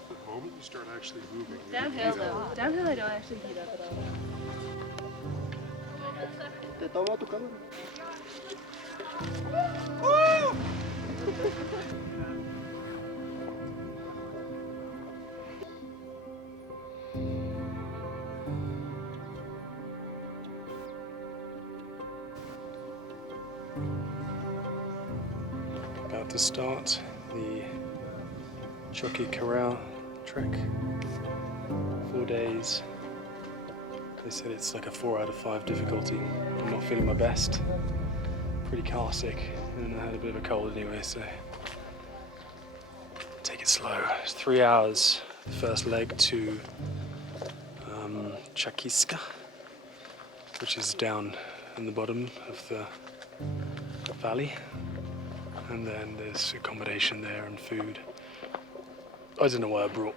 is the moment you start actually moving. Downhill though. Downhill I don't actually heat up at all. Te tomo tu cámara. About to start the Jockey Corral trek. 4 days. They said it's like a 4 out of 5 difficulty. I'm not feeling my best. Pretty car sick, and I had a bit of a cold anyway, so take it slow. It's 3 hours, the first leg to Chakiska, which is down in the bottom of the valley, and then there's accommodation there and food. I don't know why I brought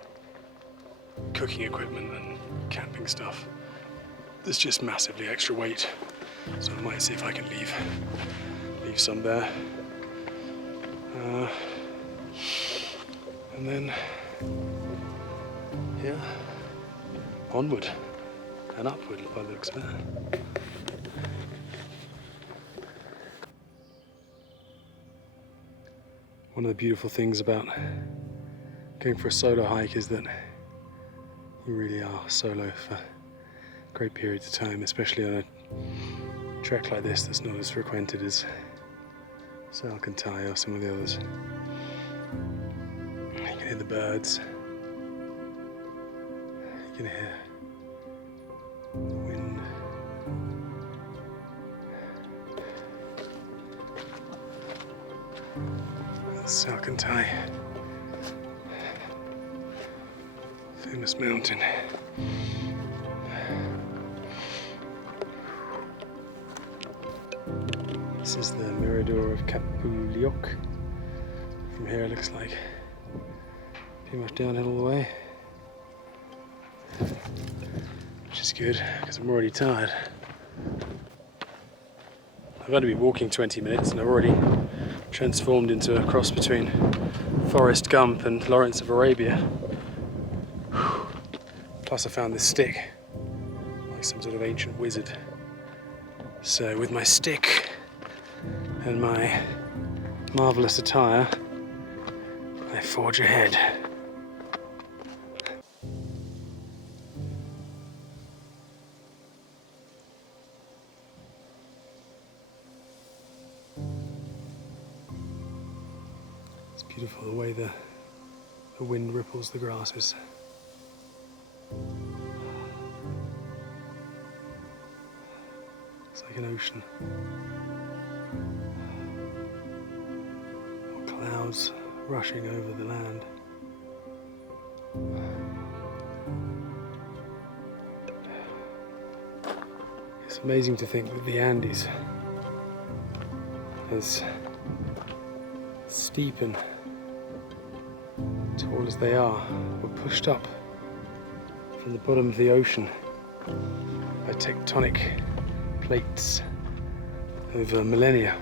cooking equipment and camping stuff. There's just massively extra weight, so I might see if I can leave some there. And then, yeah, onward and upward by the looks of it. One of the beautiful things about going for a solo hike is that you really are solo for great periods of time, especially on a trek like this that's not as frequented as Salcantay or some of the others. You can hear the birds, you can hear the wind. That's Salcantay, famous mountain. This is the Mirador of Capuliok. From here it looks like pretty much downhill all the way, which is good because I'm already tired. I've only been walking 20 minutes and I've already transformed into a cross between Forrest Gump and Lawrence of Arabia. Plus I found this stick, like some sort of ancient wizard. So with my stick and my marvellous attire, I forge ahead. It's beautiful the way the wind ripples the grasses. It's like an ocean. Clouds rushing over the land. It's amazing to think that the Andes, as steep and tall as they are, were pushed up from the bottom of the ocean by tectonic plates over millennia.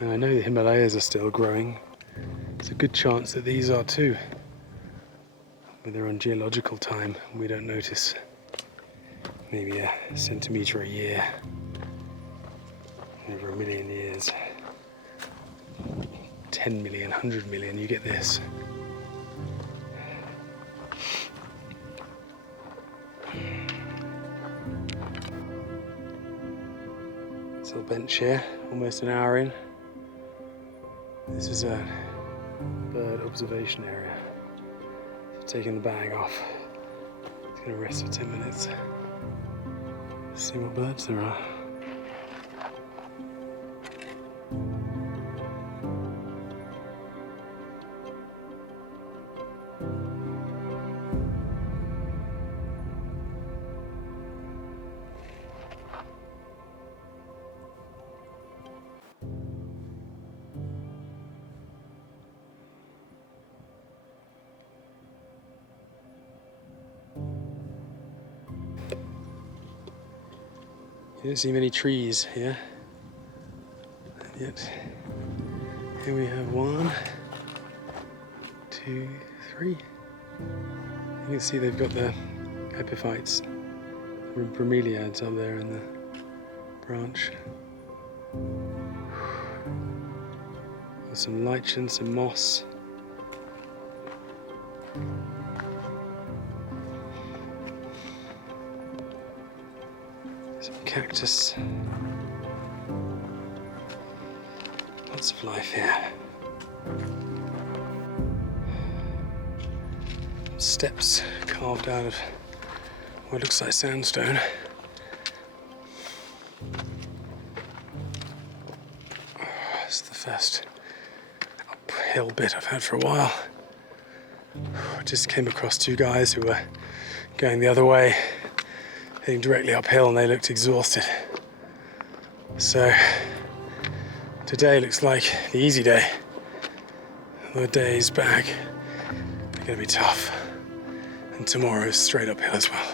And I know the Himalayas are still growing. There's a good chance that these are too. But they're on geological time and we don't notice. Maybe a centimetre a year. Over a million years. 10 million, 100 million, you get this. This little bench here, almost an hour in. This is a bird observation area. So taking the bag off. It's going to rest for 10 minutes. See what birds there are. You don't see many trees here, and yet here we have 1, 2, tree. You can see they've got the epiphytes, bromeliads up there in the branch. There's some lichen, some moss. Some cactus. Lots of life here. Steps carved out of what looks like sandstone. It's the first uphill bit I've had for a while. I just came across two guys who were going the other way, heading directly uphill, and they looked exhausted. So today looks like the easy day. The days back are going to be tough. And tomorrow is straight uphill as well.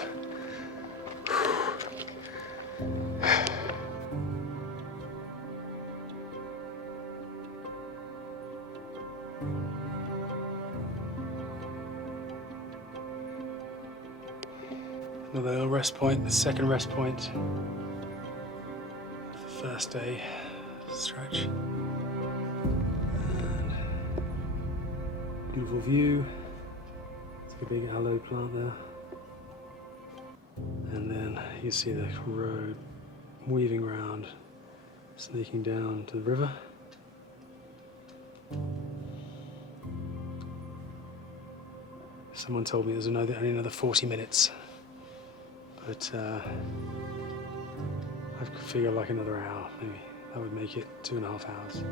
Another little rest point, the second rest point of the first day stretch. And beautiful view. A big aloe plant there, and then you see the road weaving round, sneaking down to the river. Someone told me there's only another 40 minutes, but I figure like another hour maybe. That would make it 2.5 hours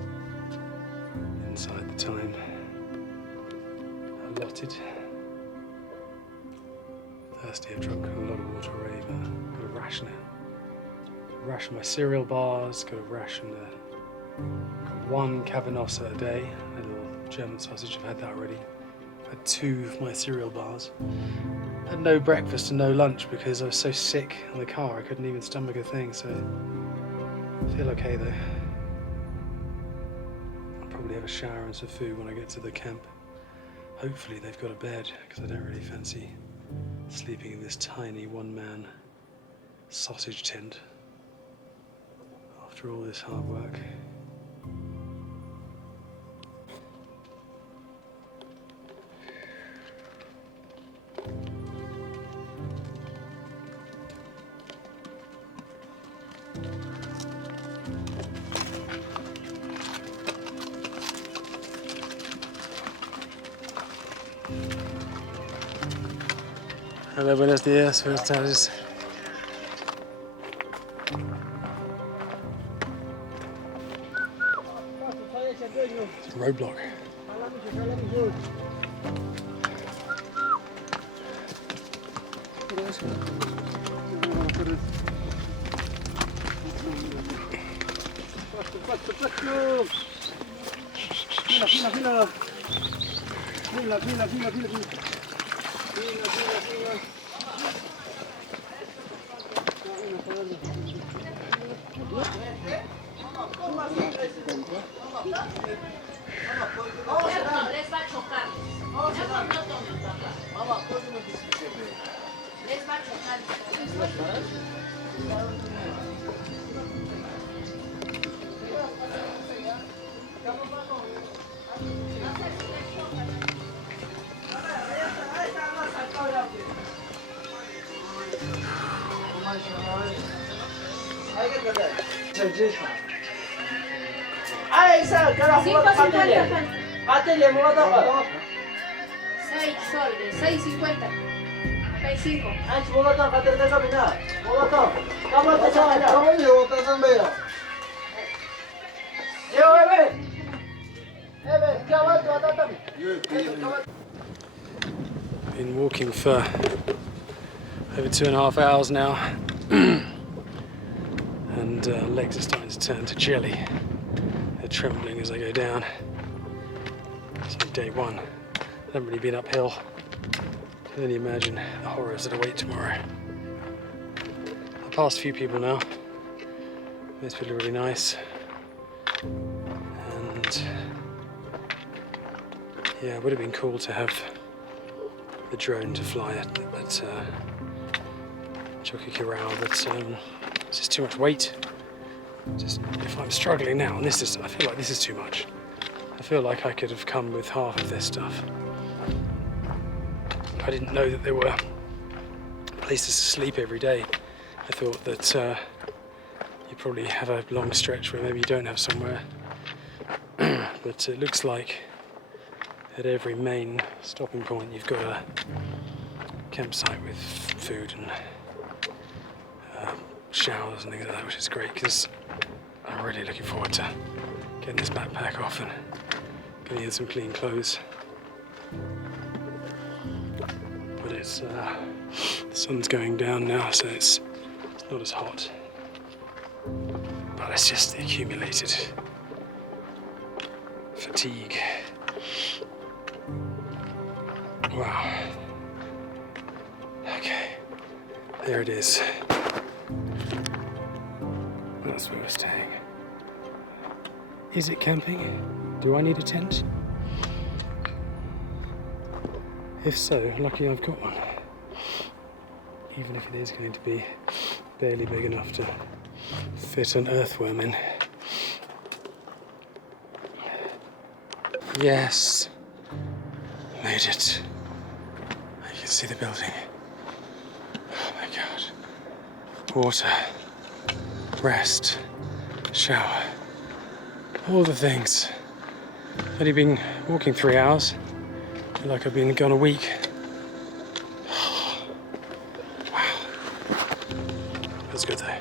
inside the time allotted. Thirsty, I've drunk a lot of water already, but I've got to ration it. Ration my cereal bars, got to ration one cavernosa a day, a little German sausage, I've had that already. I had 2 of my cereal bars. I had no breakfast and no lunch because I was so sick in the car I couldn't even stomach a thing, so I feel okay though. I'll probably have a shower and some food when I get to the camp. Hopefully they've got a bed, because I don't really fancy sleeping in this tiny one-man sausage tent after all this hard work. Hola, buenos días, buenas tardes. It's a roadblock. Been walking for over 2.5 hours now, and legs are starting to turn to jelly. They're trembling as I go down. It's only day one. I haven't really been uphill. Can only imagine the horrors that await tomorrow. I've passed a few people now. Most people are really nice. And yeah, it would have been cool to have the drone to fly at Chokikirao, but it's just too much weight. Just if I'm struggling now, and I feel like this is too much. I feel like I could have come with half of this stuff. I didn't know that there were places to sleep every day. I thought that you probably have a long stretch where maybe you don't have somewhere. But it looks like at every main stopping point you've got a campsite with food and showers and things like that, which is great because I'm really looking forward to getting this backpack off and getting in some clean clothes. But it's the sun's going down now, so it's not as hot. But it's just the accumulated fatigue. Wow. Okay, there it is. That's where we're staying. Is it camping? Do I need a tent? If so, lucky I've got one. Even if it is going to be barely big enough to fit an earthworm in. Yes, made it. You can see the building. Oh my God. Water, rest, shower, all the things. Only been walking 3 hours. I feel like I've been gone a week. Wow. That's good though.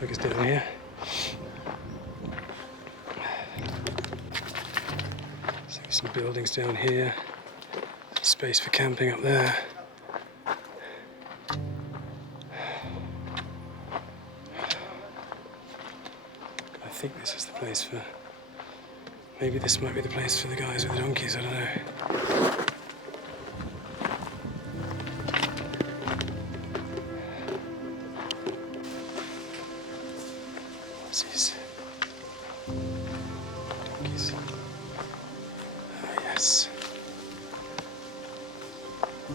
Look, it's down here. So some buildings down here. Space for camping up there. I think this is the place for... Maybe this might be the place for the guys with the donkeys, I don't know. These donkeys. Ah, yes.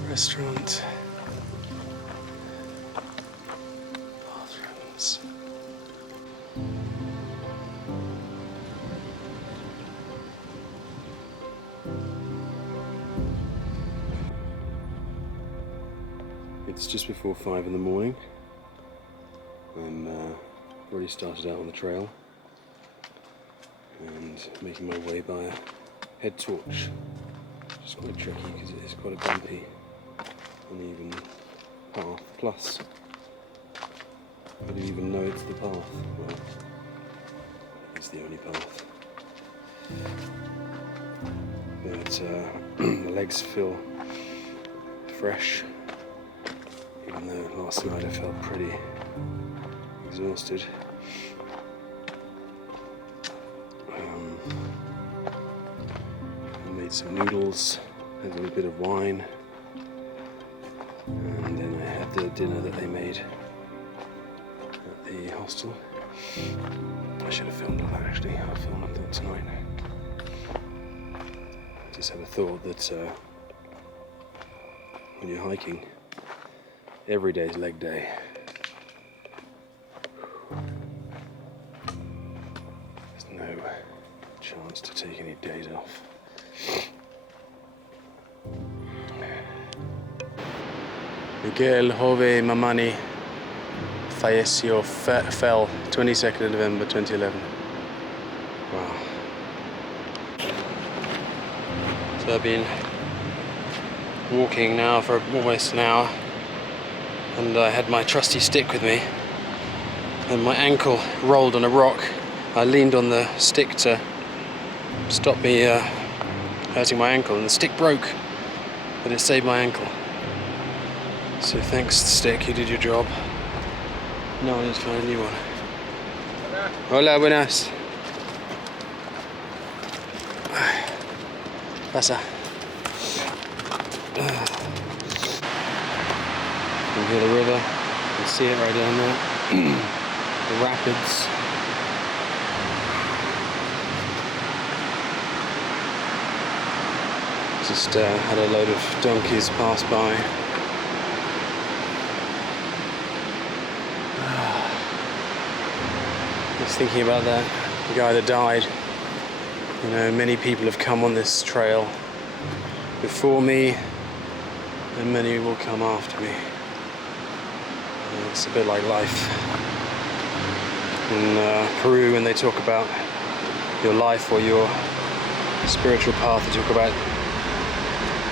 Restaurant. Bathrooms. It's just before 5 in the morning. I'm already started out on the trail and making my way by a head torch. It's quite tricky because it is quite a bumpy, uneven path. Plus, I didn't even know it's the path. Well, it's the only path. But the legs feel fresh, even though last night I felt pretty exhausted. I made some noodles, had a little bit of wine, and then I had the dinner that they made at the hostel. I should have filmed all that actually. I'll film that tonight. I just had a thought that when you're hiking, every day is leg day. No chance to take any days off. Miguel Jove Mamani falleció, fell 22nd of November 2011. Wow. So I've been walking now for almost an hour, and I had my trusty stick with me, and my ankle rolled on a rock. I leaned on the stick to stop me hurting my ankle, and the stick broke, but it saved my ankle. So thanks, stick, you did your job. Now I need to find a new one. Hola, buenas. Pasa. You can hear the river. You can see it right down there. The rapids. Just had a load of donkeys pass by. Just thinking about that, the guy that died. You know, many people have come on this trail before me, and many will come after me. And it's a bit like life. In Peru, when they talk about your life or your spiritual path, they talk about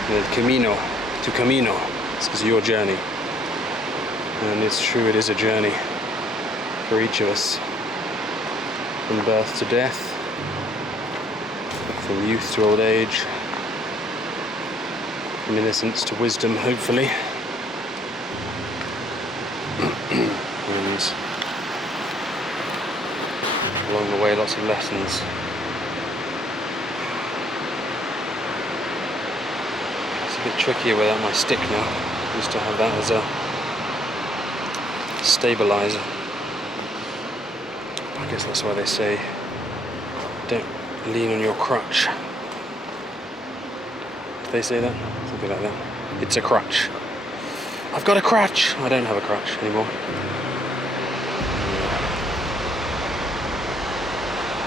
the camino, tu camino. This is your journey. And it's true, it is a journey for each of us. From birth to death, from youth to old age, from innocence to wisdom, hopefully. And along the way, lots of lessons. It's a bit trickier without my stick now. I used to have that as a stabilizer. I guess that's why they say don't lean on your crutch. Did they say that? Something like that. It's a crutch. I've got a crutch! I don't have a crutch anymore.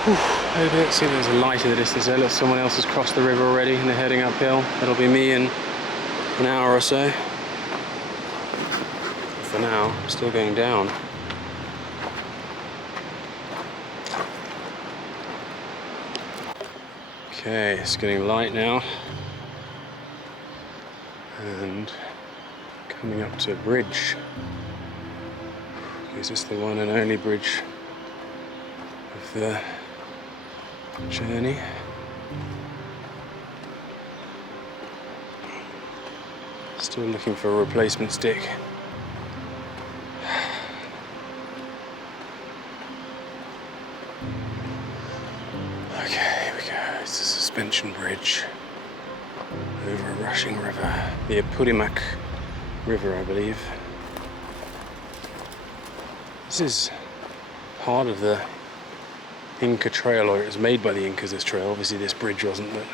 I don't see there's a light in the distance there. Look, someone else has crossed the river already and they're heading uphill. That'll be me in an hour or so. For now, I'm still going down. Okay, it's getting light now. And coming up to a bridge. Is this the one and only bridge of the journey? Still looking for a replacement stick. Okay, here we go. It's a suspension bridge over a rushing river, the Apurimac River, I believe. This is part of the Inca Trail, or it was made by the Incas, this trail. Obviously this bridge wasn't, but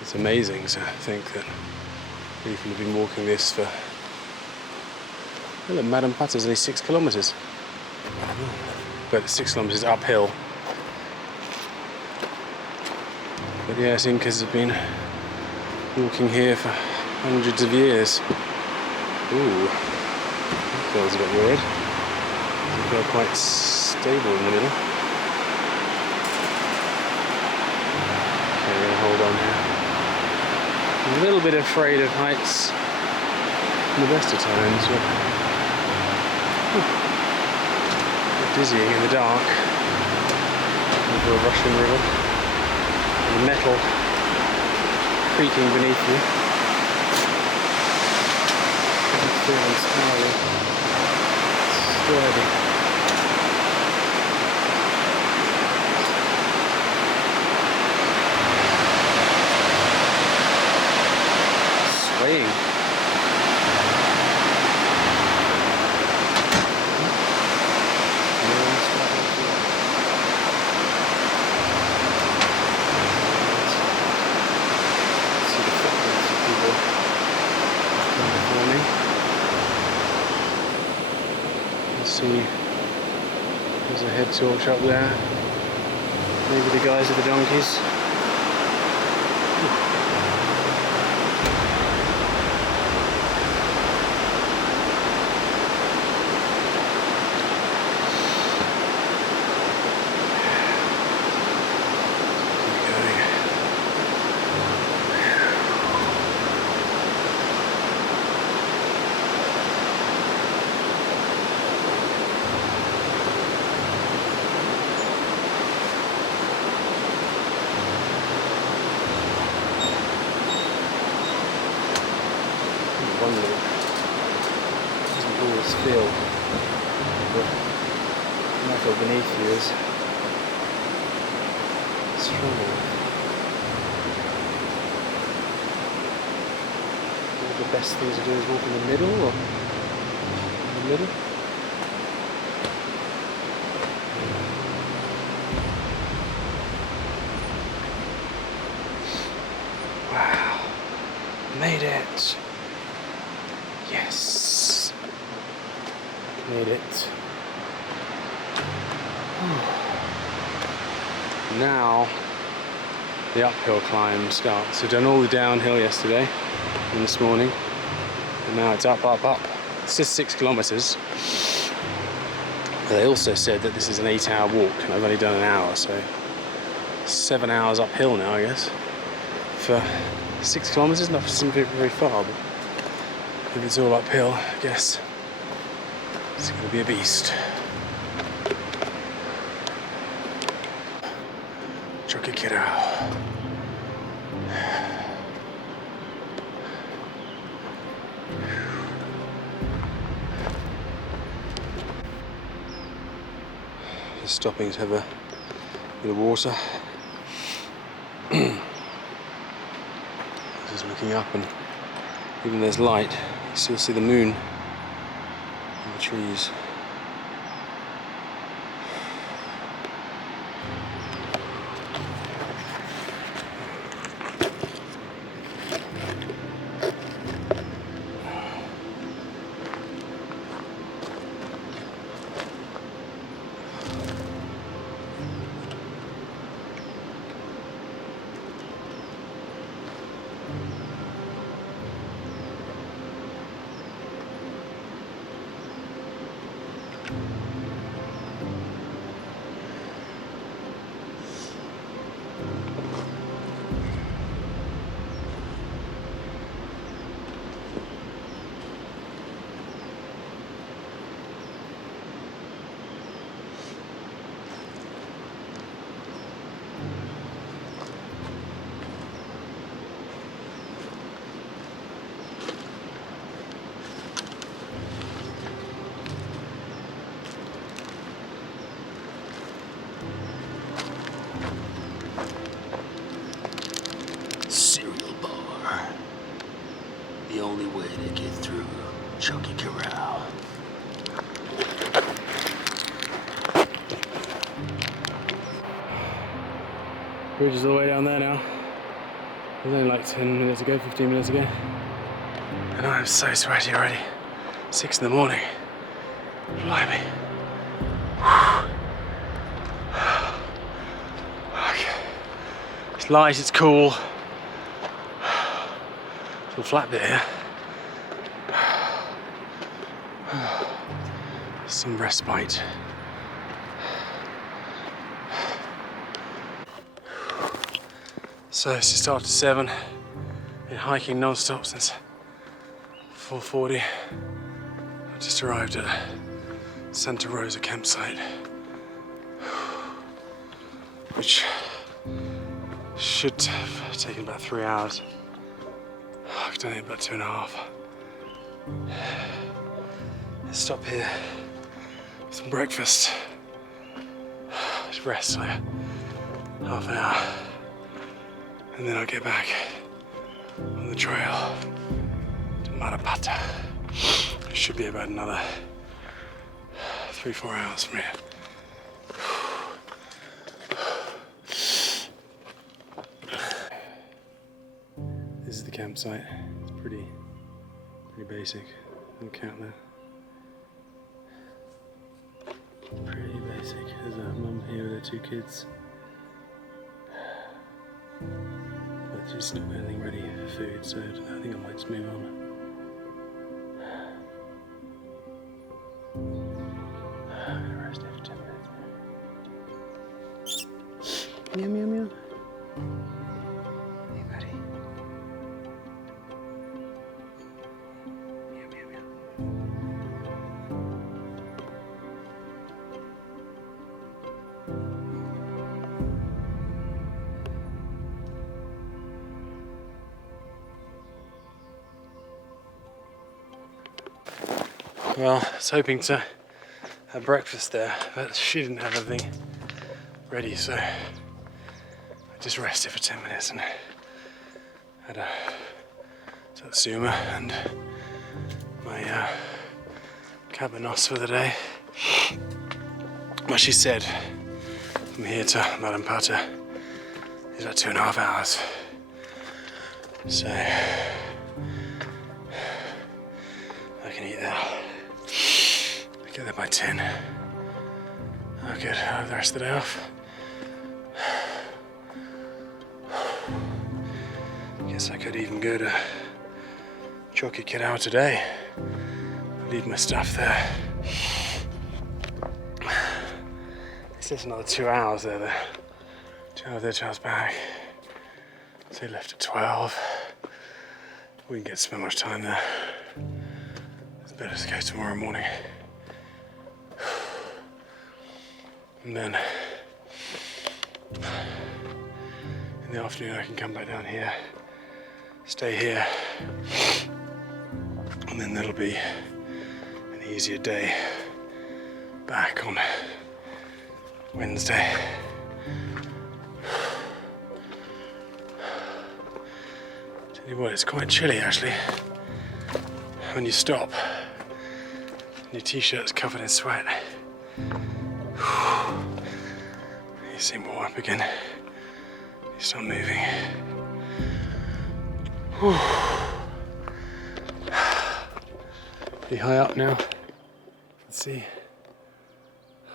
it's amazing to think that people have been walking this for... Look, Madame Pata is only 6 kilometers. But 6 kilometers uphill. But yes, Incas have been walking here for hundreds of years. Ooh, that feels a bit weird. I feel quite stable in the middle. Okay, we're gonna hold on here. I'm a little bit afraid of heights in the best of times, but a bit dizzying in the dark over a rushing river. And the metal creaking beneath you. It's feeling sturdy. Swaying. See, there's a head torch up there. Maybe the guys with the donkeys. Doesn't always feel, but when I crystal beneath you is strong. The best thing to do is walk in the middle, or in the middle. Wow, made it. Yes, made it. Now the uphill climb starts. We've done all the downhill yesterday and this morning, and now it's up, up, up. It's just 6 kilometers. But they also said that this is an 8-hour walk, and I've only done an hour, so 7 hours uphill now, I guess. For 6 kilometers, not simply very far, but if it's all uphill, I guess it's going to be a beast. Choquequirao. Just stopping to have a bit of water. Just looking up, and even there's light, you still see the moon in the trees. The only way to get through Choquequirao. Bridge is all the way down there now. It was only like 10 minutes ago, 15 minutes ago. And I'm so sweaty already. 6 in the morning. Blimey. Okay. It's light, it's cool. Little flat bit here. Some respite. So it's just after 7. Been hiking non-stop since 4:40. I just arrived at Santa Rosa campsite, which should have taken about 3 hours. I've done it about 2.5. Let's stop here for some breakfast. Just rest like half an hour, and then I'll get back on the trail to Marapata. It should be about another 3-4 hours from here. This is the campsite. It's pretty basic. No cat there. Pretty basic. There's a mum here with her 2 kids. But she's not got anything ready for food, so I think I might just move on. I'm gonna rest here for 10 minutes. Meow meow meow. Hey buddy. Meow meow meow. Well, I was hoping to had breakfast there, but she didn't have everything ready, so I just rested for 10 minutes and had a satsuma and my cabanos for the day. Well, she said from here to Malampata is about 2.5 hours. So I can eat that. I get there by 10. Oh good, I'll have the rest of the day off. Guess I could even go to Chokikirau today. Leave my stuff there. It's just another 2 hours there. 2 hours there, 2 hours back. So he left at 12. We didn't get to spend much time there. It's better to go tomorrow morning. And then in the afternoon I can come back down here, stay here, and then that'll be an easier day back on Wednesday. Tell you what, it's quite chilly actually when you stop and your t-shirt's covered in sweat. You seem warm up again. You start moving. Pretty high up now. Let's see.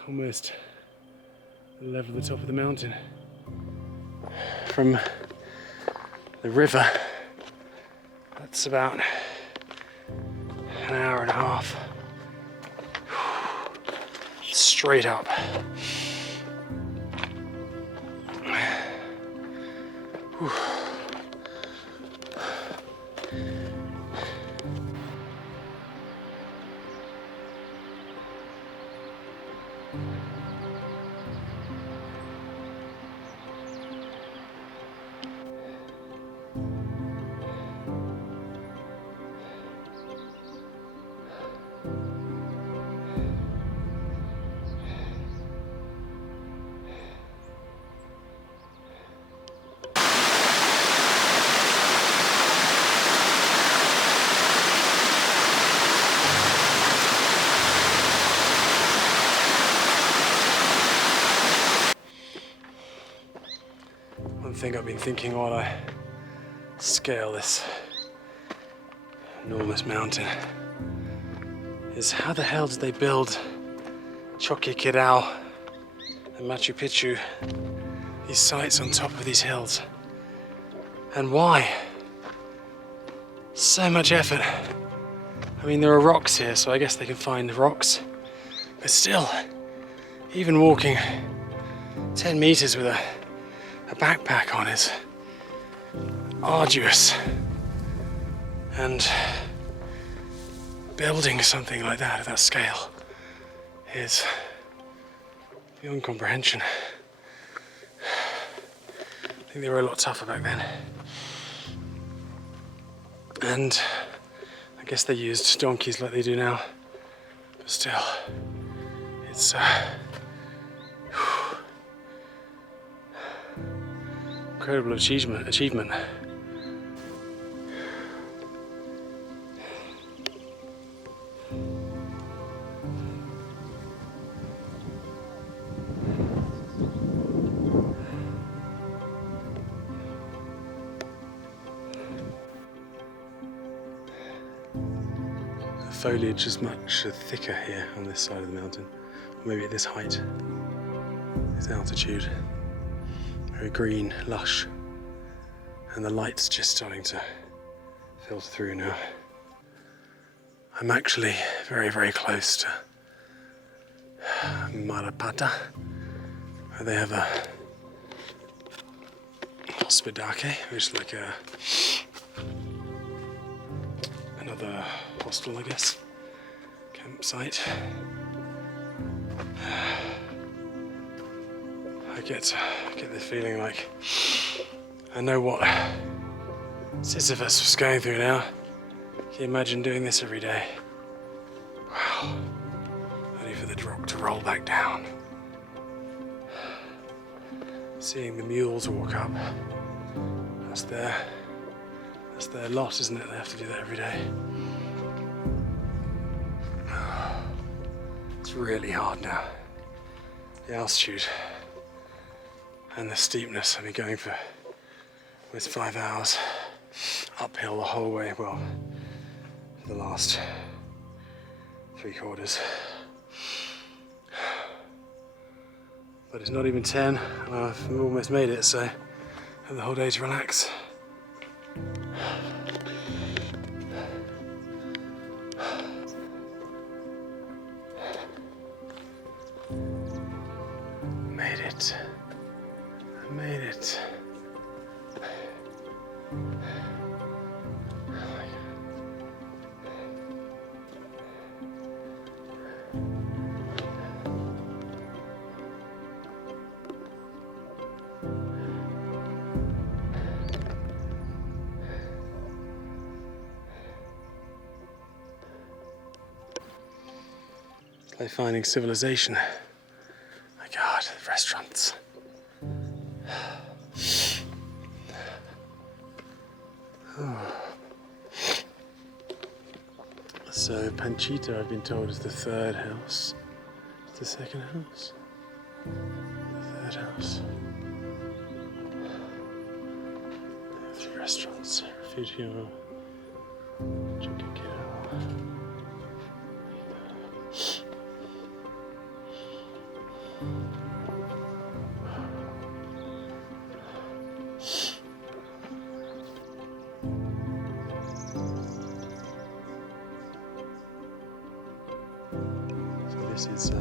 Almost the level of the top of the mountain. From the river, that's about an hour and a half. Straight up. Whew. One thing I've been thinking while I scale this enormous mountain is how the hell did they build Chokikirau and Machu Picchu, these sites on top of these hills? And why? So much effort. I mean, there are rocks here, so I guess they can find rocks. But still, even walking 10 meters with a backpack on is arduous, and building something like that at that scale is beyond comprehension. I think they were a lot tougher back then, and I guess they used donkeys like they do now, but still, it's incredible achievement. The foliage is much thicker here on this side of the mountain, or maybe at this height, this altitude. Very green, lush, and the light's just starting to filter through now. I'm actually very, very close to Malapata, where they have a hospedake, which is like another hostel, I guess, campsite. I get the feeling like I know what Sisyphus was going through now. Can you imagine doing this every day? Wow. I don't even for the drop to roll back down. Seeing the mules walk up, that's their lot, isn't it? They have to do that every day. It's really hard now. The altitude and the steepness. I've been going for almost 5 hours uphill the whole way. Well, for the last 3/4. But it's not even 10, and I've almost made it, so I have the whole day to relax. Made it. I made it. It's like finding civilization. My God, restaurants. So Panchita, I've been told, is the third house. It's the second house. The third house. There are 3 restaurants. Refugio, Chukikyo. This is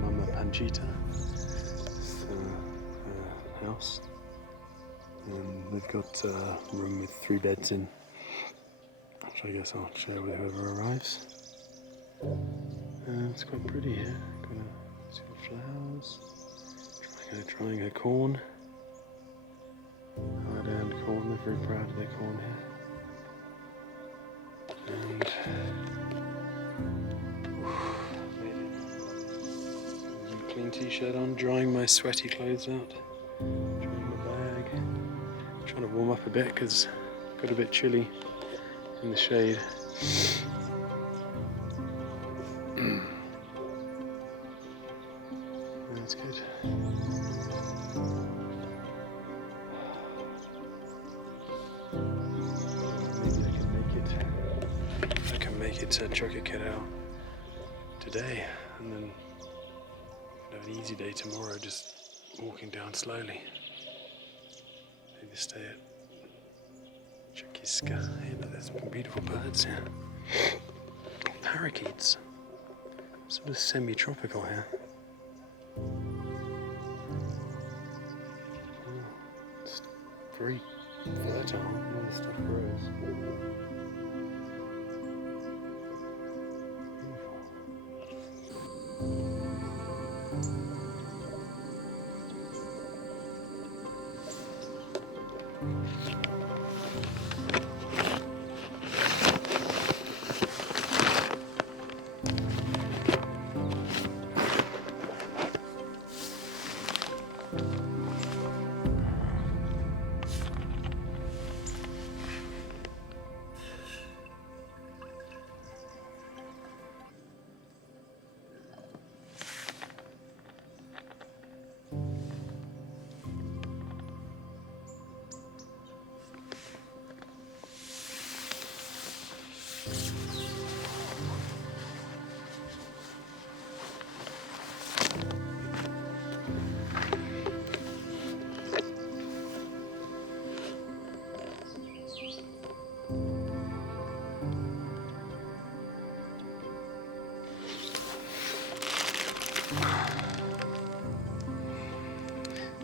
Mama Panchita, it's the house, and they've got a room with 3 beds in, which I guess I'll share with whoever arrives. It's quite pretty here, got flowers, drying her corn, hard-earned corn. They're very proud of their corn here. And clean t-shirt on, drying my sweaty clothes out, drying my bag, trying to warm up a bit because it got a bit chilly in the shade. That's good. Maybe I can make it to Chokakero today, and then have an easy day tomorrow, just walking down slowly. Maybe stay at Chakiska. Hey, look, there's some beautiful birds here. Parakeets. Sort of semi-tropical here. It's very fertile. All the stuff grows.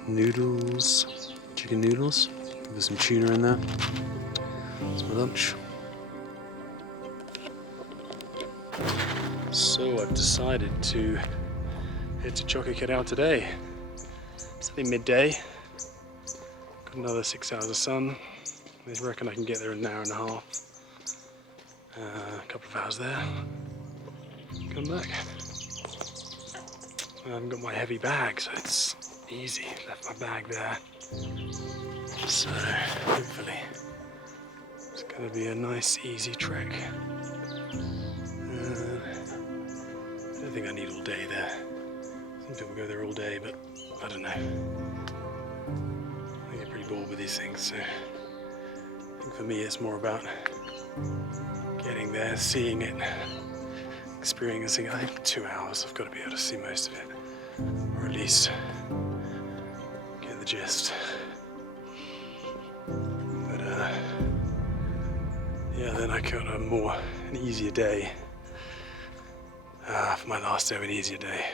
Noodles, chicken noodles. There's some tuna in there. That's my lunch. So I've decided to head to Chokakero today. It's only midday. Got another 6 hours of sun. I reckon I can get there in an hour and a half. A couple of hours there. Come back. I haven't got my heavy bag, so it's easy. Left my bag there. So hopefully it's going to be a nice, easy trek. I don't think I need all day there. Some people go there all day, but I don't know. I get pretty bored with these things, so I think for me it's more about getting there, seeing it, experiencing it. I think 2 hours I've got to be able to see most of it, or at least get the gist. But yeah, then I got an easier day. For my last day of an easier day.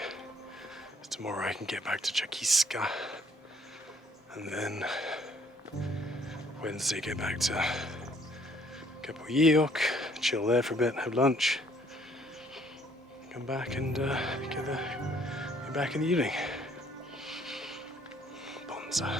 Tomorrow I can get back to Chakiska, and then Wednesday get back to Kapuyok, chill there for a bit, have lunch, come back and get back in the evening. Bonza.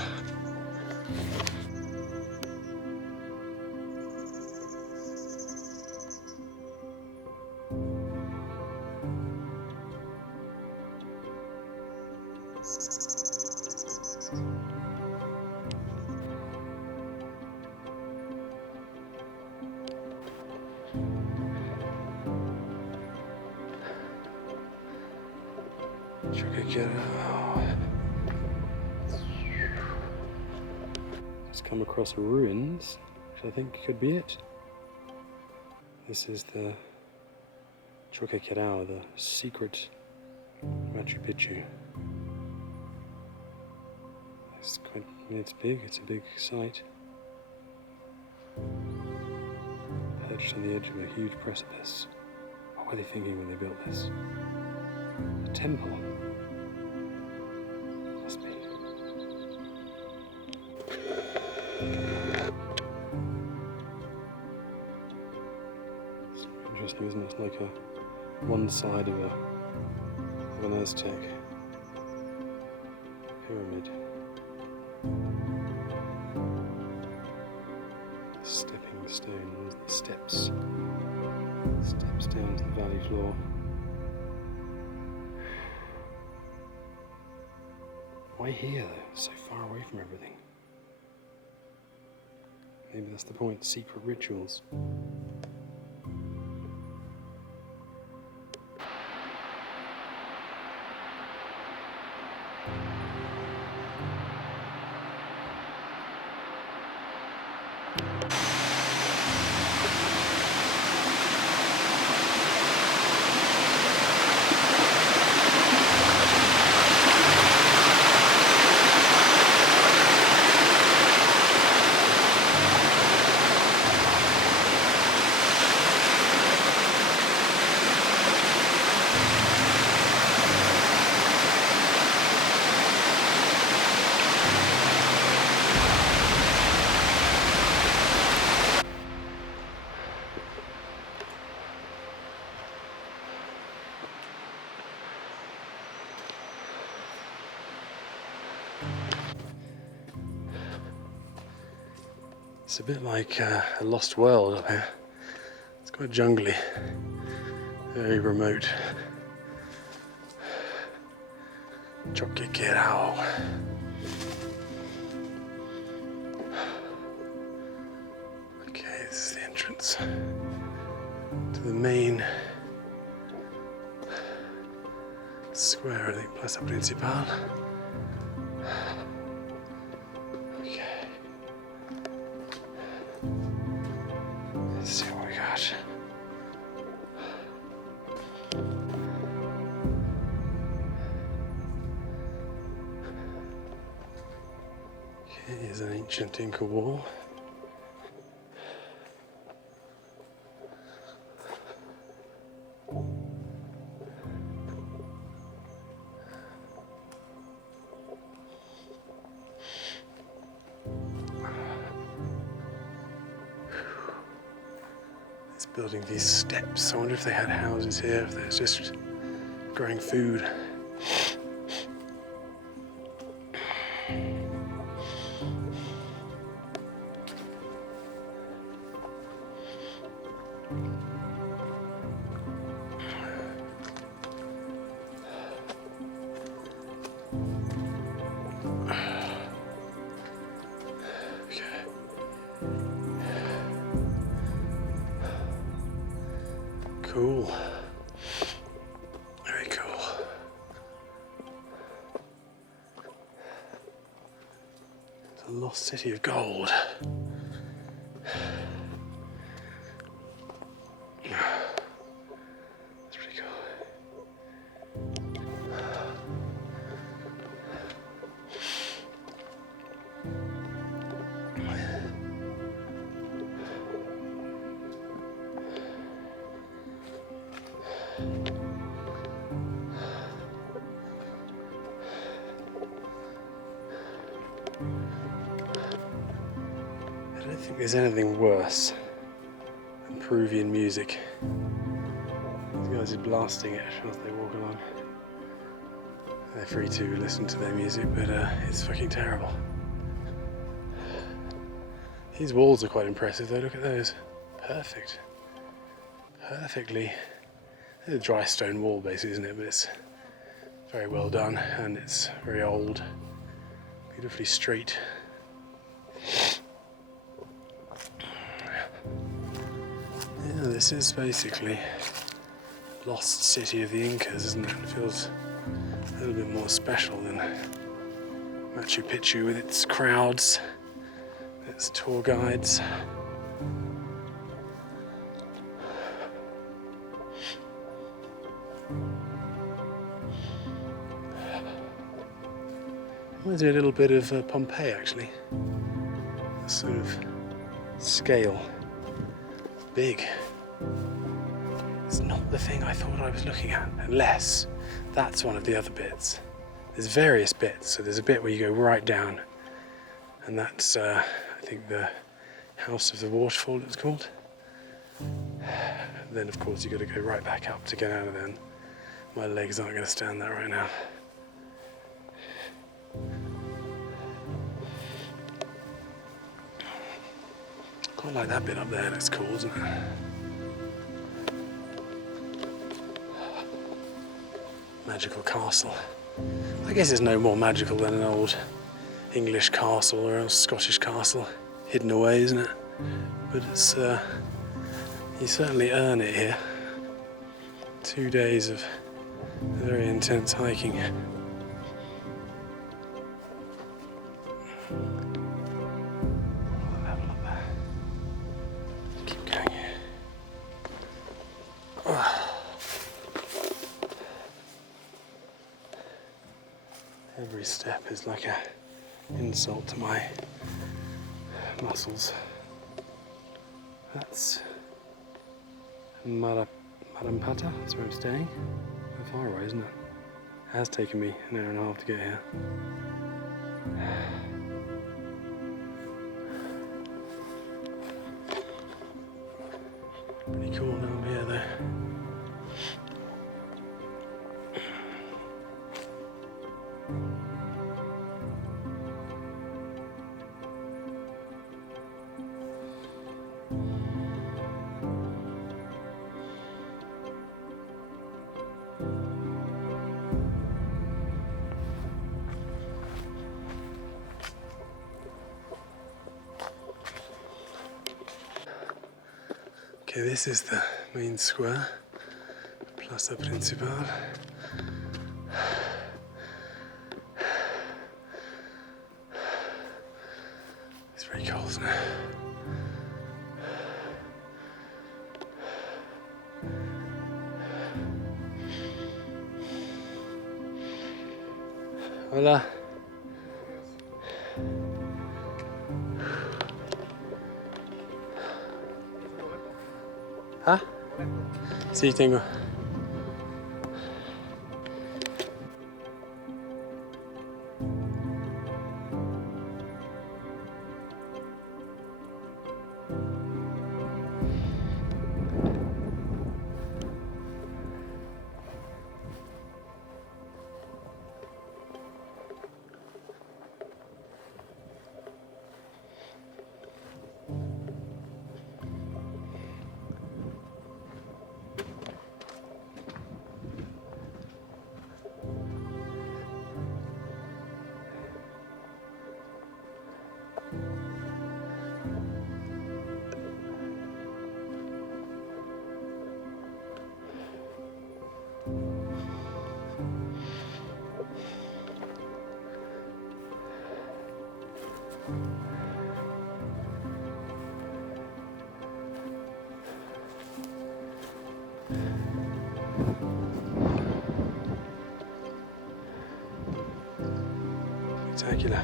Just come across ruins, which I think could be it. This is the Choquequirao, the secret Macchu Picchu. It's big, it's a big site. Perched on the edge of a huge precipice. What were they thinking when they built this? A temple? Must be. It's interesting, isn't it? It's like one side of an Aztec pyramid. Stepping stone, the steps down to the valley floor. Why here, though? So far away from everything. Maybe that's the point, secret rituals. It's a bit like a lost world up here. It's quite jungly, very remote. Choquequirao. Okay, this is the entrance to the main square, I think, Plaza Principal. Let's see what we got. Okay, here's an ancient Inca wall. Building these steps. I wonder if they had houses here, if there's just growing food. Cool. Very cool. It's a lost city of gold. That's pretty cool. I don't think there's anything worse than Peruvian music. These guys are blasting it as they walk along. They're free to listen to their music, but it's fucking terrible. These walls are quite impressive though, look at those. Perfect. Perfectly. It's a dry stone wall basically, isn't it? But it's very well done and it's very old. Beautifully straight. Yeah, this is basically lost city of the Incas, isn't it? It feels a little bit more special than Machu Picchu with its crowds, its tour guides. Reminds me a little bit of Pompeii actually. A sort of scale. It's big. It's not the thing I thought I was looking at, unless that's one of the other bits. There's various bits, so there's a bit where you go right down, and that's, I think, the House of the Waterfall it's called. Then, of course, you've got to go right back up to get out of there. And my legs aren't going to stand that right now. Quite like that bit up there, that's cool, isn't it? Magical castle. I guess it's no more magical than an old English castle or a Scottish castle hidden away, isn't it? But it's, you certainly earn it here. 2 days of very intense hiking. Keep going. Every step is like an insult to my muscles. That's Marampata, that's where I'm staying. Quite far away, isn't it? It has taken me an hour and a half to get here. Pretty cool down here though. Okay, this is the main square, Plaza Principal. It's very cold, isn't it? Hola. ¿Ah? Sí, tengo. Spectacular.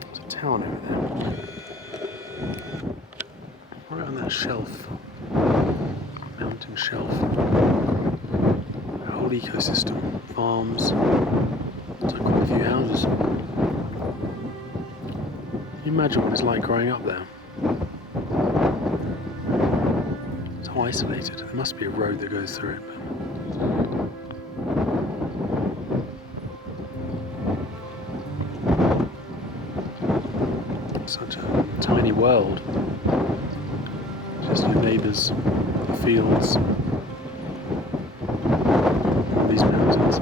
There's a town over there. Right on that shelf. Mountain shelf. A whole ecosystem. Farms. Looks like quite a few houses. Can you imagine what it's like growing up there? So isolated. There must be a road that goes through it. Such a tiny world. Just your neighbours, the fields, all these mountains.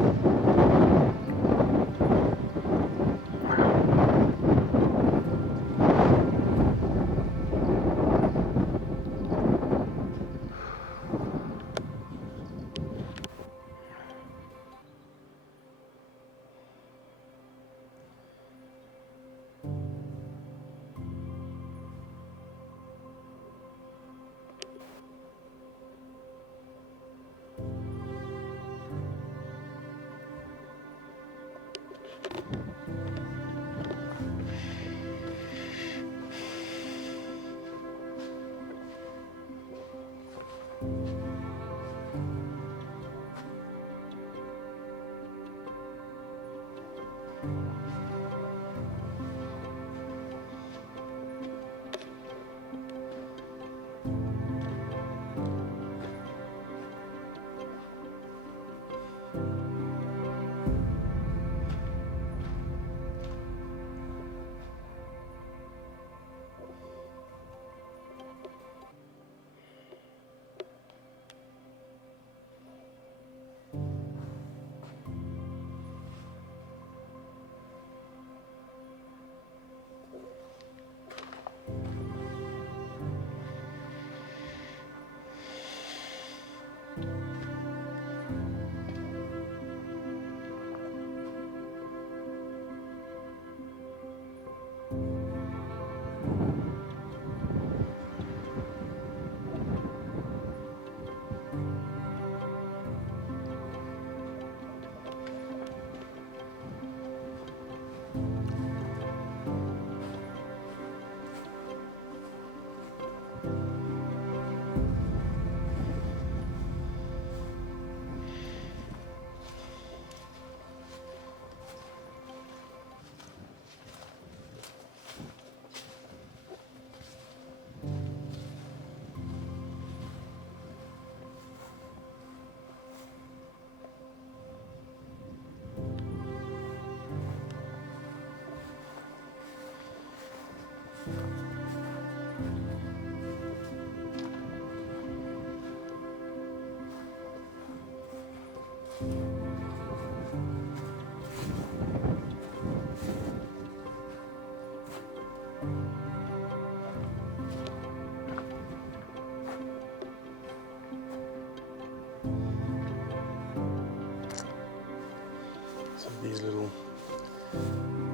So these little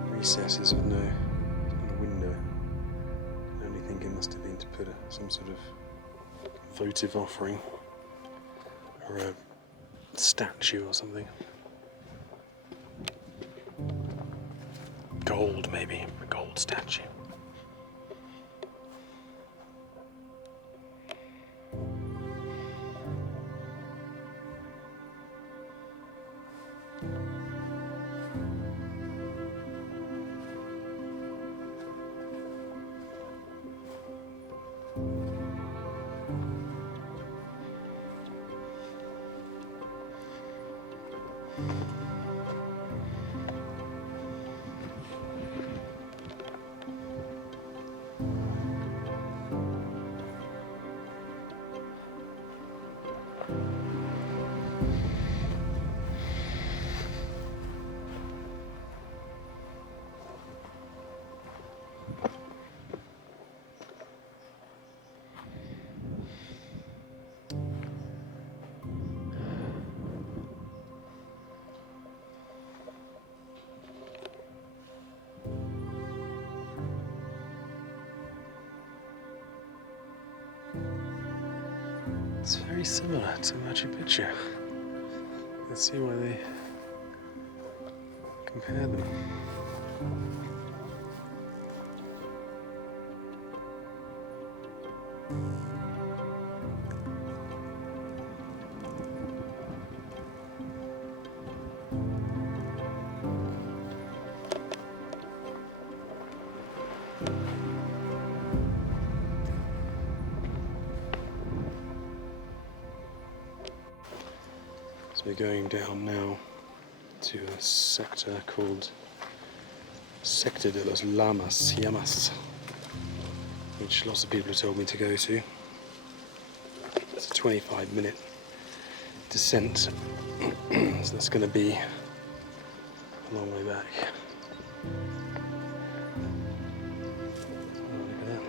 recesses with no window. I only think it must have been to put some sort of votive offering or a statue or something. Gold, maybe. A gold statue. very similar to Machu Picchu. Let's see why they compare them. So we're going down now to a sector called Sector de los Llamas, which lots of people have told me to go to. It's a 25-minute descent, so that's going to be a long way back. Oh, look at that.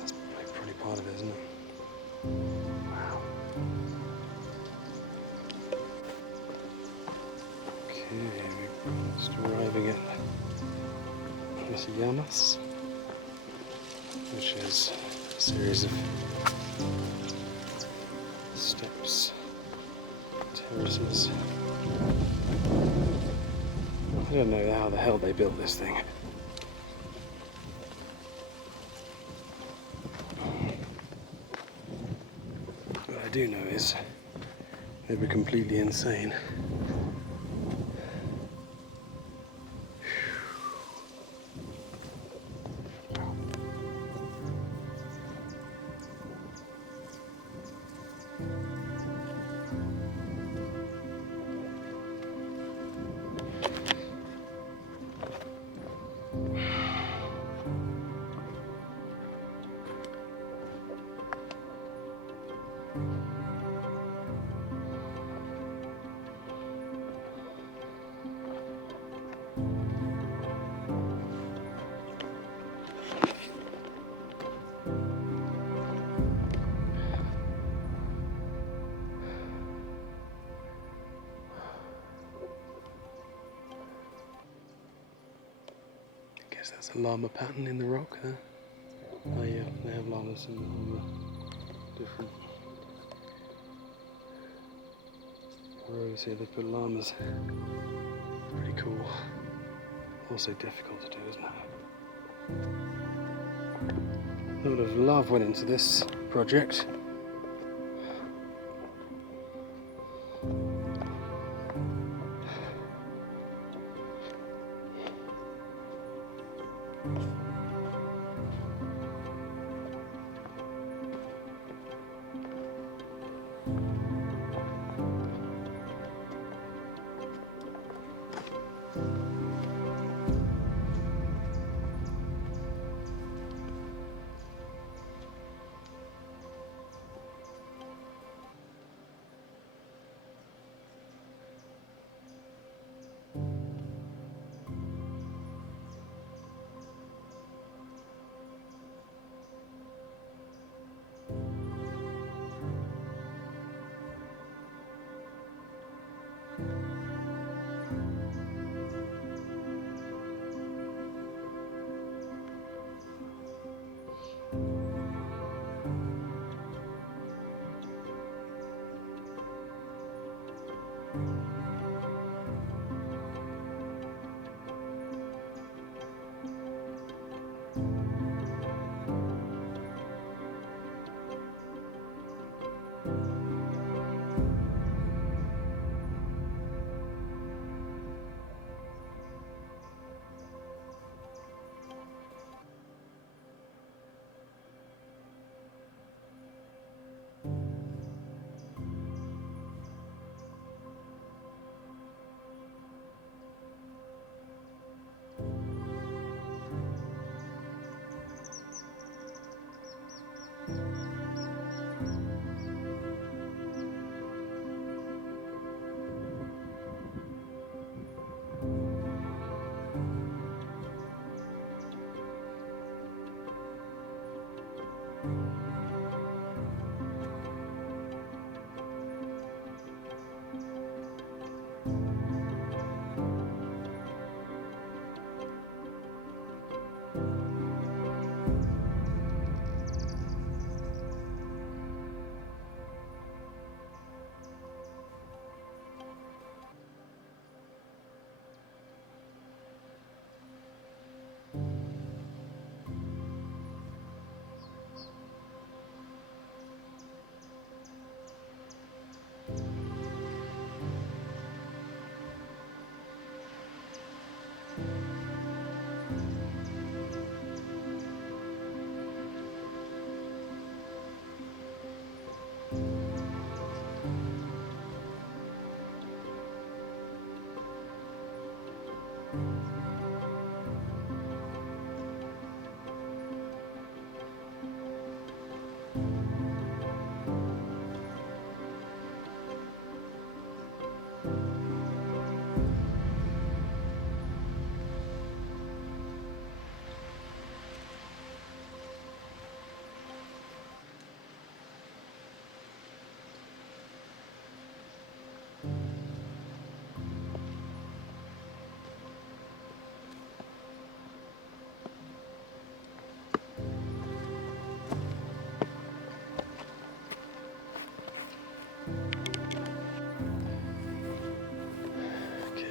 That's probably part of it, isn't it? Wow. Okay, we're just arriving at Los Llamas, which is a series of steps, terraces. I don't know how the hell they built this thing. What I do know is they were completely insane. Guess that's a llama pattern in the rock there. Oh yeah, they have llamas in all the different rows here. They put llamas. Pretty cool. Also difficult to do, isn't it? A lot of love went into this project.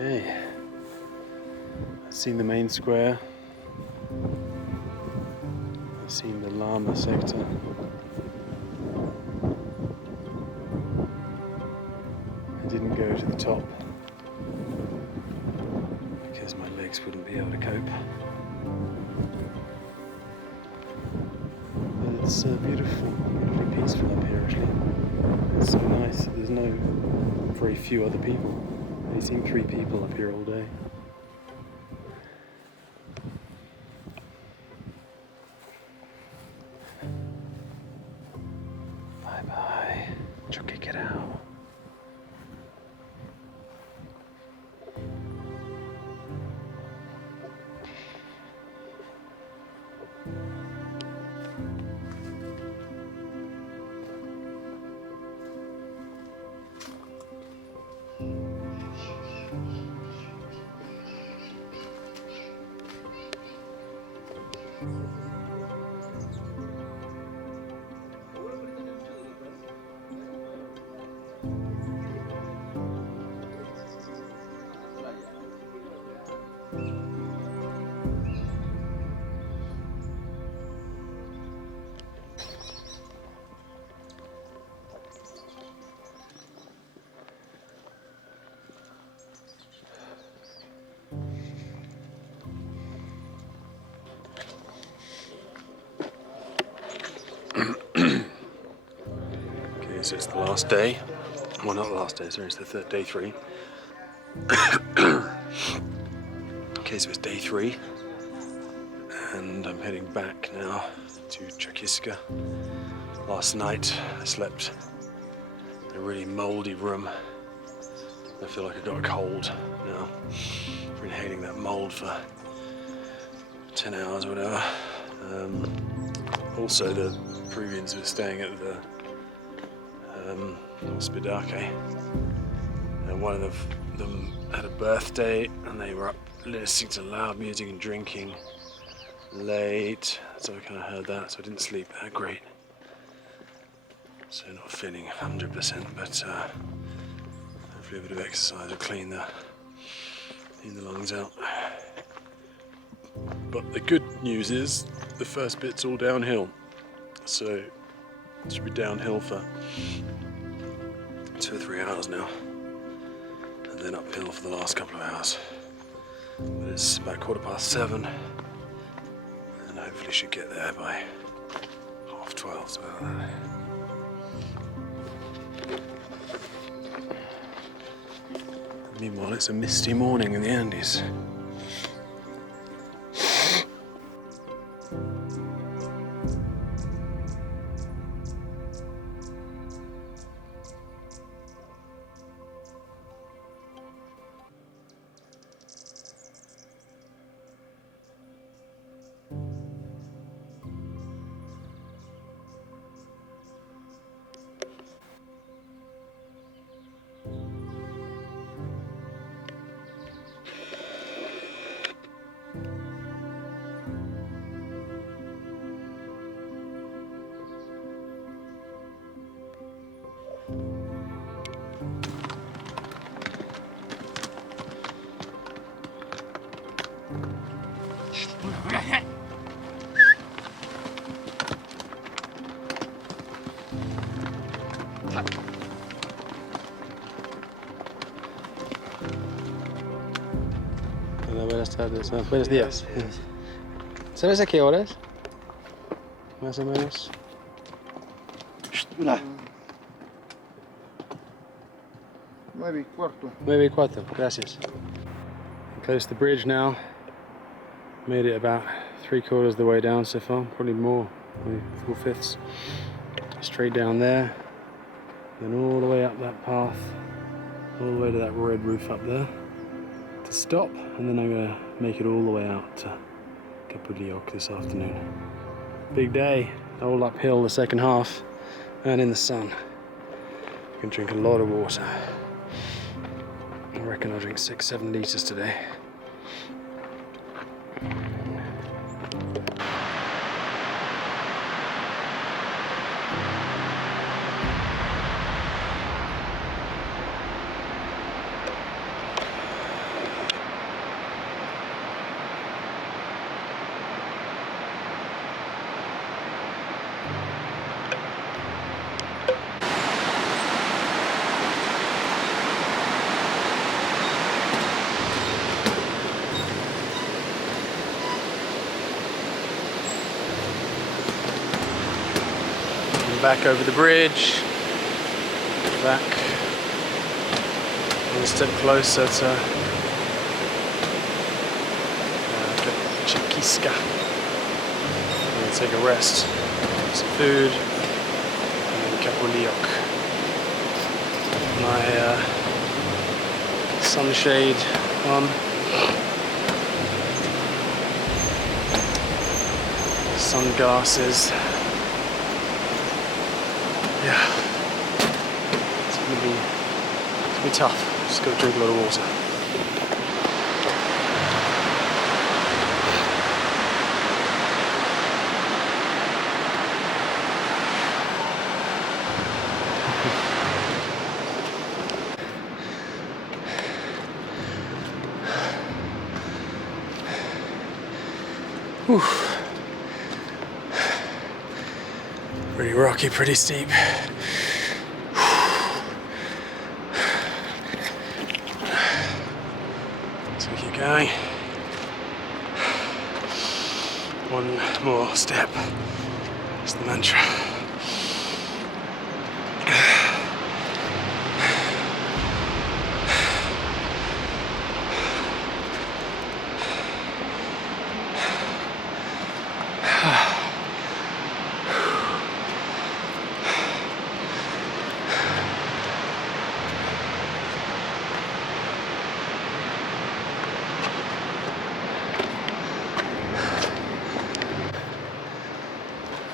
Okay. I've seen the main square. I've seen the llama sector. I didn't go to the top because my legs wouldn't be able to cope. But it's beautiful, beautifully peaceful up here actually. It's so nice. There's very few other people. I've only seen 3 people up here all day. Bye bye. Chuck it out. So it's the last day. Well, not the last day, sorry, it's the day 3. Okay, so it's day 3. And I'm heading back now to Czechoslovakia. Last night I slept in a really mouldy room. I feel like I got a cold now. I've been inhaling that mould for 10 hours or whatever. Also, the Peruvians were staying at the Spidake, and one of them had a birthday, and they were up listening to loud music and drinking late, so I kind of heard that, so I didn't sleep that great. So not feeling 100%, but hopefully a bit of exercise will clean the lungs out. But the good news is the first bit's all downhill, so it should be downhill for 2 or 3 hours now, and then uphill for the last couple of hours. But it's about 7:15, and hopefully should get there by 12:30, something like that. Meanwhile, it's a misty morning in the Andes. Hola, buenas tardes. No, buenos días. ¿Sabes a qué horas? Más o menos. Hola. 9:15. 9:15, gracias. Close to the bridge now. Made it about 3/4 of the way down so far, probably more, probably 4/5. Straight down there, then all the way up that path, all the way to that red roof up there, to stop, and then I'm gonna make it all the way out to Capodiok this afternoon. Big day, all uphill the second half, and in the sun. You can drink a lot of water. I reckon I'll drink 6-7 litres today. Come back over the bridge. Back. One step closer to Chiquiska. I'm gonna take a rest, some food, and then Kapuliok. My sunshade on. Sunglasses. Yeah. It's gonna be tough. Just gotta drink a lot of water. Whew. Pretty rocky, pretty steep. So we keep going. One more step. It's the mantra.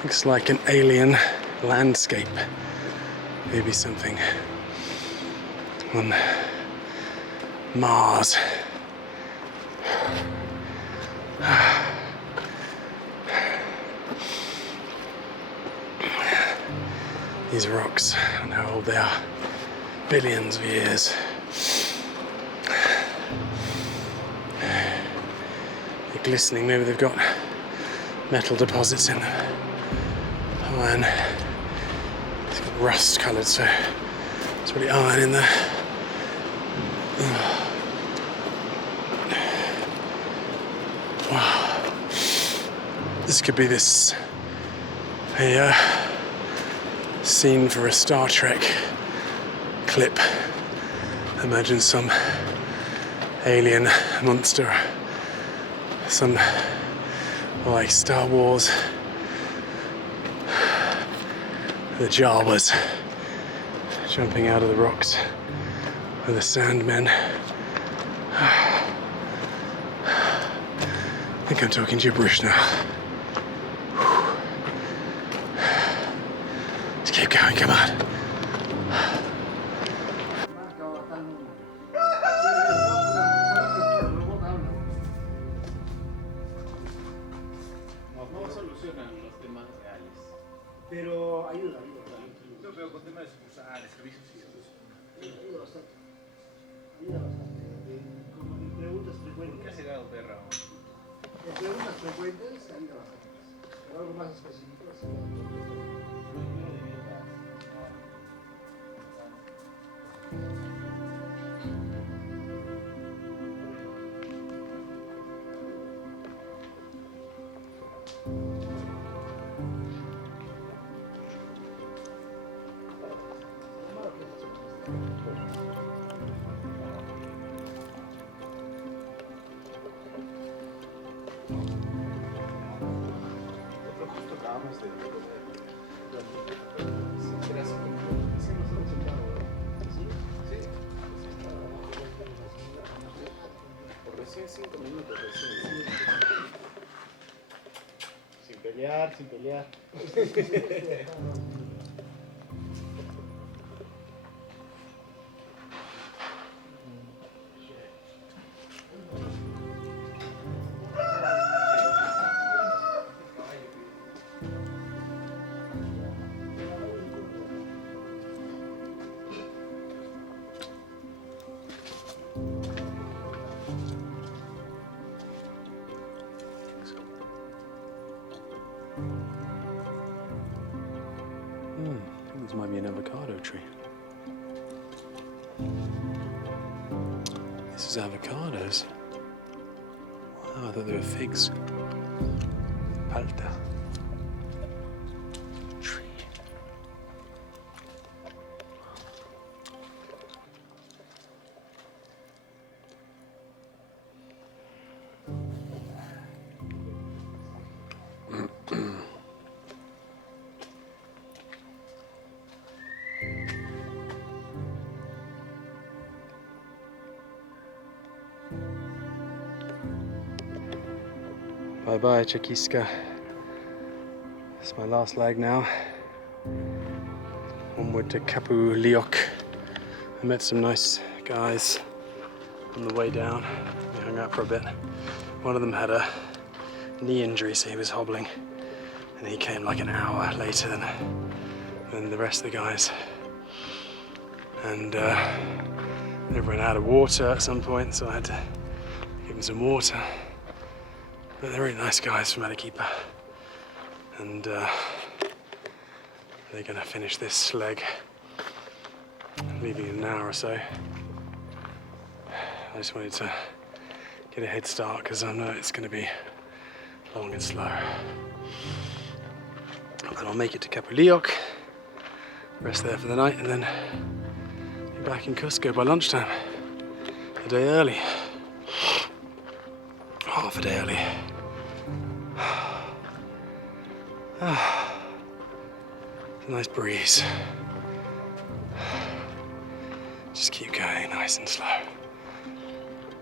Looks like an alien landscape. Maybe something on Mars. These rocks, I don't know how old they are. Billions of years. They're glistening, maybe they've got metal deposits in them. Oh, and it's got rust coloured, so there's really iron in there. Wow. This could be a scene for a Star Trek clip. Imagine some alien monster, some like Star Wars. The Jawas jumping out of the rocks, or the Sandmen. I think I'm talking gibberish now. Let's keep going, come on. Pero ayuda. Yo veo con temas de sucursales, servicios y eso. Ayuda bastante. Como en preguntas frecuentes. ¿Qué ha llegado, perra? En preguntas frecuentes ayuda bastante. Pero algo más específico Recién 5 minutos, recién. Sin pelear. This might be an avocado tree. This is avocados. Wow, I thought they were figs. Palta. Tree. Bye bye, Chakiska. It's my last leg now. Onward to Kapu Liok. I met some nice guys on the way down. We hung out for a bit. One of them had a knee injury, so he was hobbling. And he came like an hour later than the rest of the guys. And they ran out of water at some point, so I had to give them some water. But they're really nice guys from Arequipa. And they're gonna finish this leg, leaving in an hour or so. I just wanted to get a head start because I know it's gonna be long and slow. And I'll make it to Capiliok, rest there for the night, and then be back in Cusco by lunchtime. A day early. Half a day early. It's a nice breeze. Just keep going nice and slow.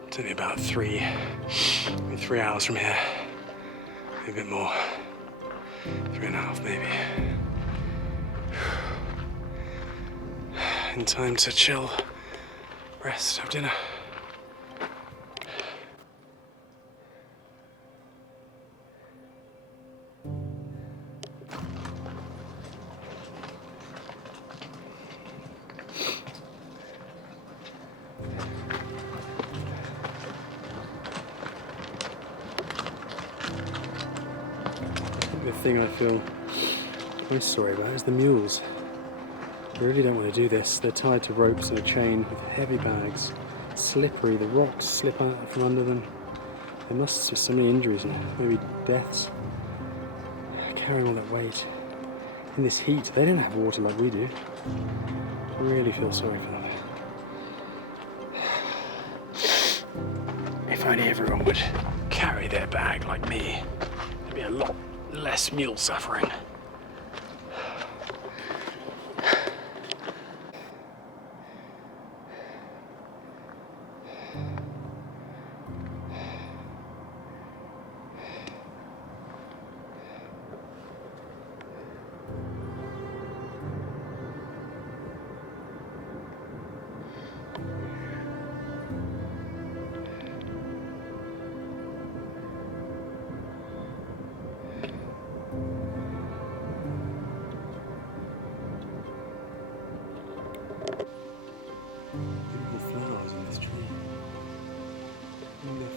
It's only about 3 hours from here. Maybe a bit more. 3.5 maybe. In time to chill, rest, have dinner. The thing I feel most sorry about is the mules. They really don't want to do this. They're tied to ropes and a chain with heavy bags. Slippery, the rocks slip out from under them. There must be so many injuries and maybe deaths. Carrying all that weight in this heat. They don't have water like we do. I really feel sorry for them. If only everyone would carry their bag like me, there'd be a lot less mule suffering.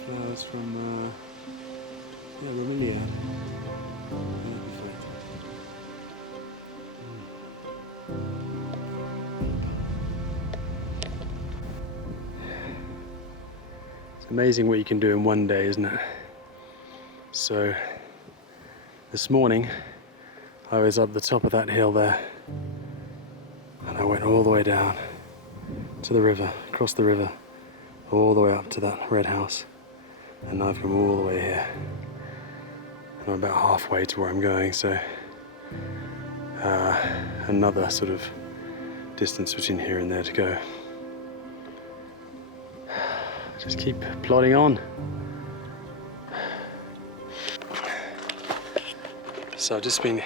Flowers from Romilia. It's amazing what you can do in one day, isn't it? So this morning I was up the top of that hill there and I went all the way down to the river, across the river, all the way up to that red house, and now I've come all the way here. And I'm about halfway to where I'm going, so another sort of distance between here and there to go. Just keep plodding on. So I've just been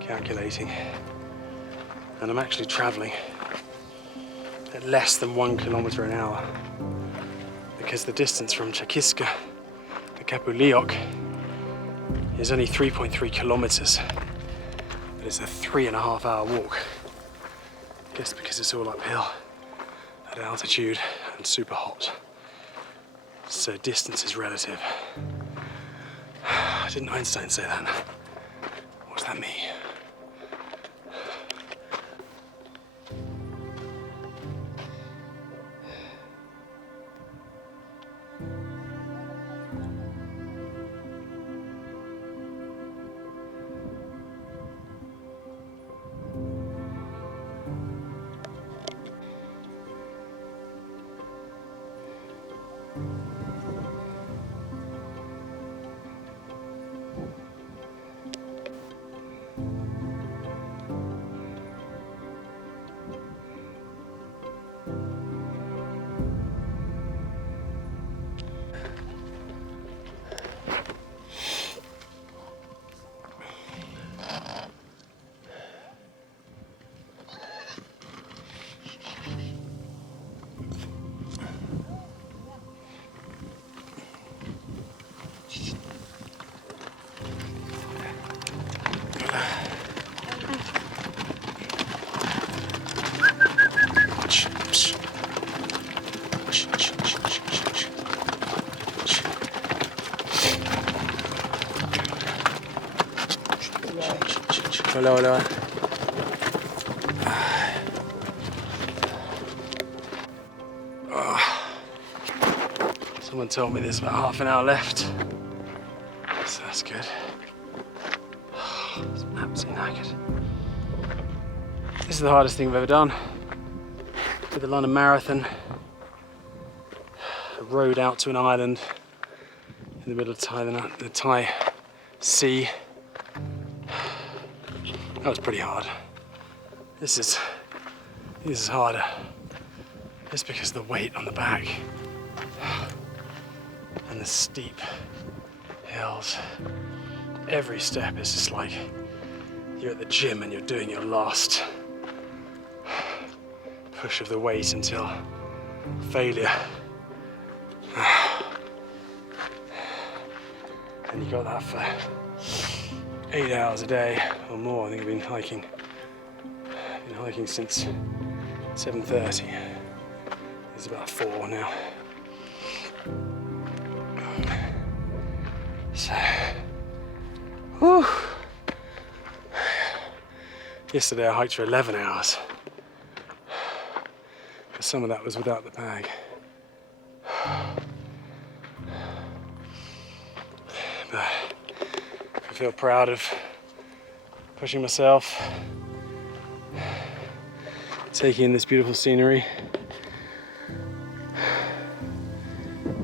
calculating, and I'm actually traveling at less than 1 kilometer an hour, because the distance from Chakiska to Kapuliok is only 3.3 kilometers, but it's a 3.5 hour walk. I guess because it's all uphill at altitude and super hot, so distance is relative. Didn't Einstein say that? What does that mean? Hola, hola. Someone told me there's about half an hour left, so that's good. I'm absolutely knackered. This is the hardest thing I've ever done. Did the London Marathon. I rode out to an island in the middle of the Thai Sea. That was pretty hard. This is harder. Just because of the weight on the back and the steep hills. Every step is just like you're at the gym and you're doing your last push of the weight until failure. And you got that for 8 hours a day or more. I think I've been hiking since 7:30. It's about 4 now. So, whew. Yesterday I hiked for 11 hours. But some of that was without the bag. But I feel proud of pushing myself, taking in this beautiful scenery,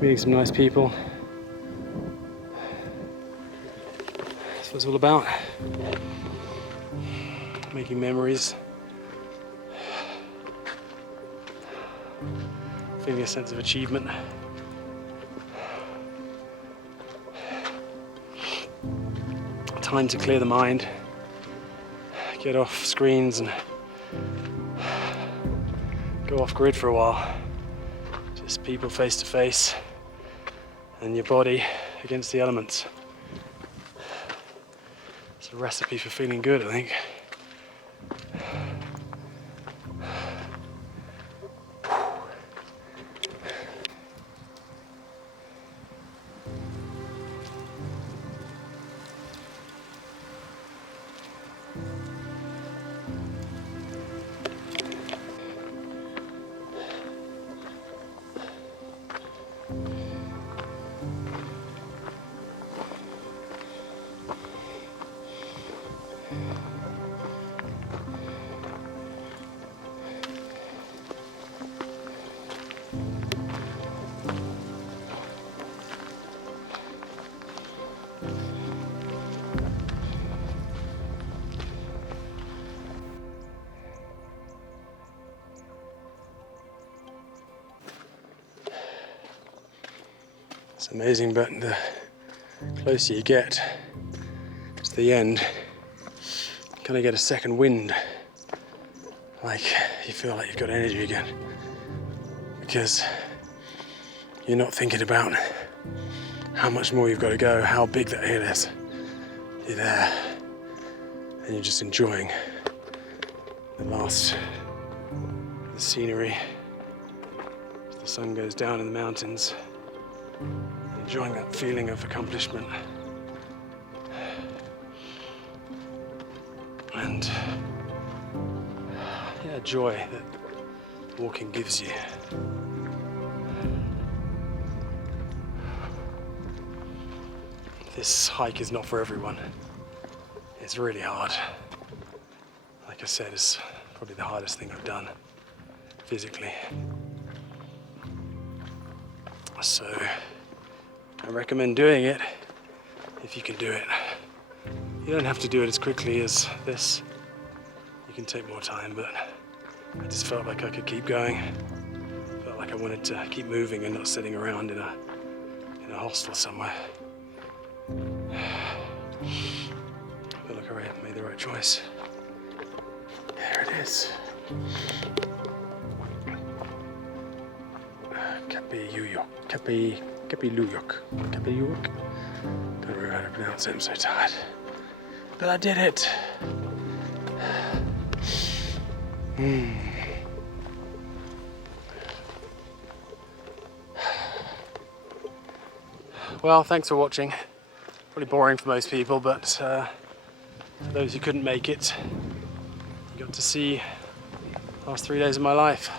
meeting some nice people. That's what it's all about. Making memories, feeling a sense of achievement. Time to clear the mind, get off screens and go off grid for a while. Just people face to face and your body against the elements. It's a recipe for feeling good, I think. It's amazing, but the closer you get to the end, you kind of get a second wind. Like you feel like you've got energy again. Because you're not thinking about how much more you've got to go, how big that hill is. You're there, and you're just enjoying the scenery. As the sun goes down in the mountains. Enjoying that feeling of accomplishment and joy that walking gives you. This hike is not for everyone. It's really hard. Like I said, it's probably the hardest thing I've done physically. So I recommend doing it if you can do it. You don't have to do it as quickly as this. You can take more time, but I just felt like I could keep going. Felt like I wanted to keep moving and not sitting around in a hostel somewhere. I feel like I made the right choice. There it is. Kapiluyok. Don't know how to pronounce it, I'm so tired. But I did it. Well, thanks for watching. Probably boring for most people, but for those who couldn't make it, you got to see the last 3 days of my life.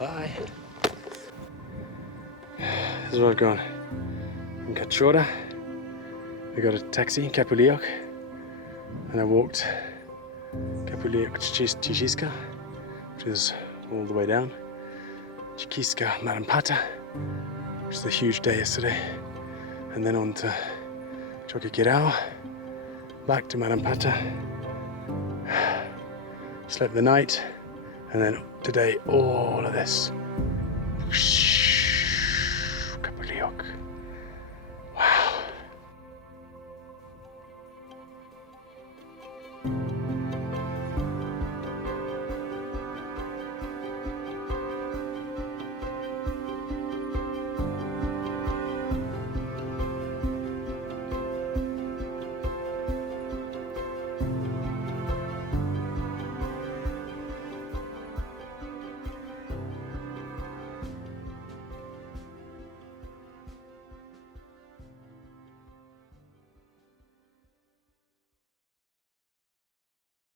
Bye. This is where I've gone. In Cachora, I got a taxi in Capulioc, and I walked Capulioc Chichiska, which is all the way down. Chiquiska Marampata, which is a huge day yesterday, and then on to Choquequirao, back to Marampata, slept the night, and then today all of this. Whoosh.